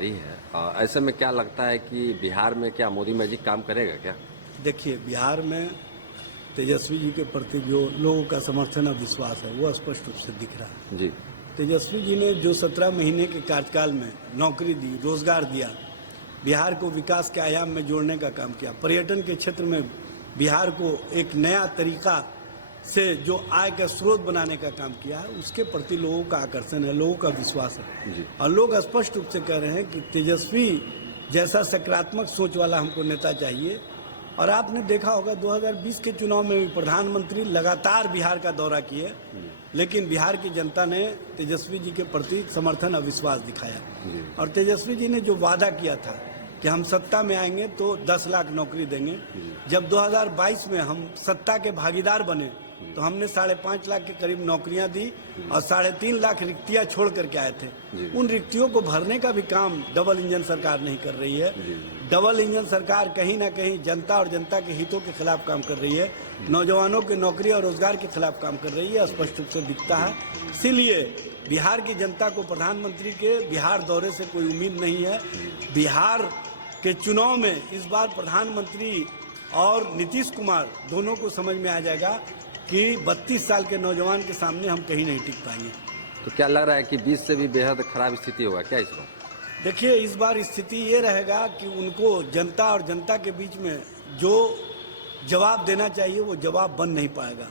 रही है। ऐसे में क्या लगता है कि बिहार में क्या मोदी मैजिक काम करेगा क्या? देखिए, बिहार में तेजस्वी जी के प्रति जो लोगों का समर्थन और विश्वास है वो स्पष्ट रूप से दिख रहा है। जी। तेजस्वी जी ने जो 17 महीने के कार्यकाल में नौकरी दी, रोजगार दिया, बिहार को विकास के आयाम में जोड़ने का काम किया, पर्यटन के क्षेत्र में बिहार को एक नया तरीका से जो आय का स्रोत बनाने का काम किया है, उसके प्रति लोगों का आकर्षण है, लोगों का विश्वास है। जी। और लोग स्पष्ट रूप से कह रहे हैं कि तेजस्वी जैसा सकारात्मक सोच वाला हमको नेता चाहिए। और आपने देखा होगा 2020 के चुनाव में भी प्रधानमंत्री लगातार बिहार का दौरा किए, लेकिन बिहार की जनता ने तेजस्वी जी के प्रति समर्थन और विश्वास दिखाया। और तेजस्वी जी ने जो वादा किया था कि हम सत्ता में आएंगे तो 10 लाख नौकरी देंगे, जब 2022 में हम सत्ता के भागीदार बने तो हमने 5.5 लाख के करीब नौकरियां दी और 3.5 लाख रिक्तियां छोड़ करके आए थे। उन रिक्तियों को भरने का भी काम डबल इंजन सरकार नहीं कर रही है। डबल इंजन सरकार कहीं ना कहीं जनता और जनता के हितों के खिलाफ काम कर रही है, नौजवानों के नौकरी और रोजगार के खिलाफ काम कर रही है, स्पष्ट रूप से दिखता है। इसीलिए बिहार की जनता को प्रधानमंत्री के बिहार दौरे से कोई उम्मीद नहीं है। बिहार के चुनाव में इस बार प्रधानमंत्री और नीतीश कुमार दोनों को समझ में आ जाएगा कि 32 साल के नौजवान के सामने हम कहीं नहीं टिक पाएंगे। तो क्या लग रहा है कि 20 से भी बेहद खराब स्थिति होगा क्या इस बार? देखिए, इस बार स्थिति ये रहेगा कि उनको जनता और जनता के बीच में जो जवाब देना चाहिए वो जवाब बन नहीं पाएगा।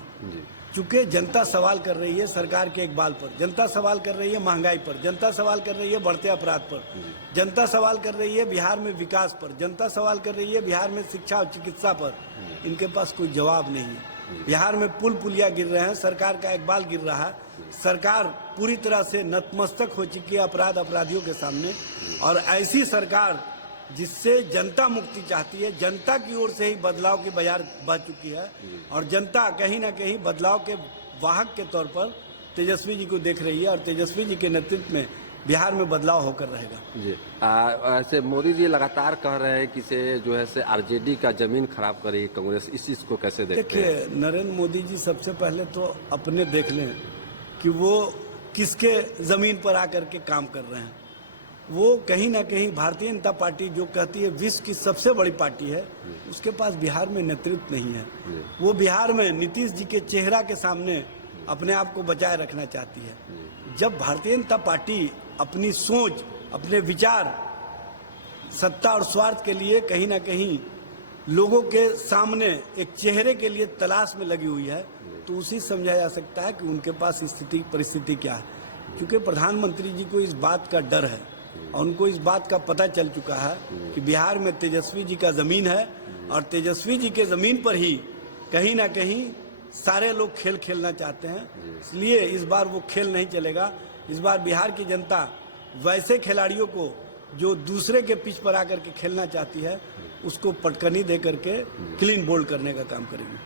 चूंकि जनता सवाल कर रही है सरकार के इकबाल पर, जनता सवाल कर रही है महंगाई पर, जनता सवाल कर रही है बढ़ते अपराध पर, जनता सवाल कर रही है बिहार में विकास पर, जनता सवाल कर रही है बिहार में शिक्षा और चिकित्सा पर। इनके पास कोई जवाब नहीं है। बिहार में पुल पुलिया गिर रहे हैं, सरकार का इकबाल गिर रहा है, सरकार पूरी तरह से नतमस्तक हो चुकी है अपराधियों के सामने। और ऐसी सरकार जिससे जनता मुक्ति चाहती है, जनता की ओर से ही बदलाव की बयार बह चुकी है और जनता कहीं ना कहीं बदलाव के वाहक के तौर पर तेजस्वी जी को देख रही है और तेजस्वी जी के नेतृत्व में बिहार में बदलाव होकर रहेगा। जी। ऐसे मोदी जी लगातार कह रहे हैं कि से जो है से आरजेडी का जमीन खराब करेगी कांग्रेस, इस चीज को कैसे देखते हैं? देखिए, नरेंद्र मोदी जी सबसे पहले तो अपने देख लें कि वो किसके जमीन पर आकर के काम कर रहे हैं। वो कहीं ना कहीं भारतीय जनता पार्टी जो कहती है विश्व की सबसे बड़ी पार्टी है, उसके पास बिहार में नेतृत्व नहीं है। वो बिहार में नीतीश जी के चेहरा के सामने अपने आप को बचाए रखना चाहती है। जब भारतीय जनता पार्टी अपनी सोच, अपने विचार सत्ता और स्वार्थ के लिए कहीं ना कहीं लोगों के सामने एक चेहरे के लिए तलाश में लगी हुई है, तो उसी समझा जा सकता है कि उनके पास स्थिति परिस्थिति क्या है। क्योंकि प्रधानमंत्री जी को इस बात का डर है और उनको इस बात का पता चल चुका है कि बिहार में तेजस्वी जी का जमीन है और तेजस्वी जी के जमीन पर ही कहीं ना कहीं सारे लोग खेल खेलना चाहते हैं। इसलिए इस बार वो खेल नहीं चलेगा। इस बार बिहार की जनता वैसे खिलाड़ियों को जो दूसरे के पिच पर आकर के खेलना चाहती है, उसको पटकनी दे करके क्लीन बोल्ड करने का काम करेगी।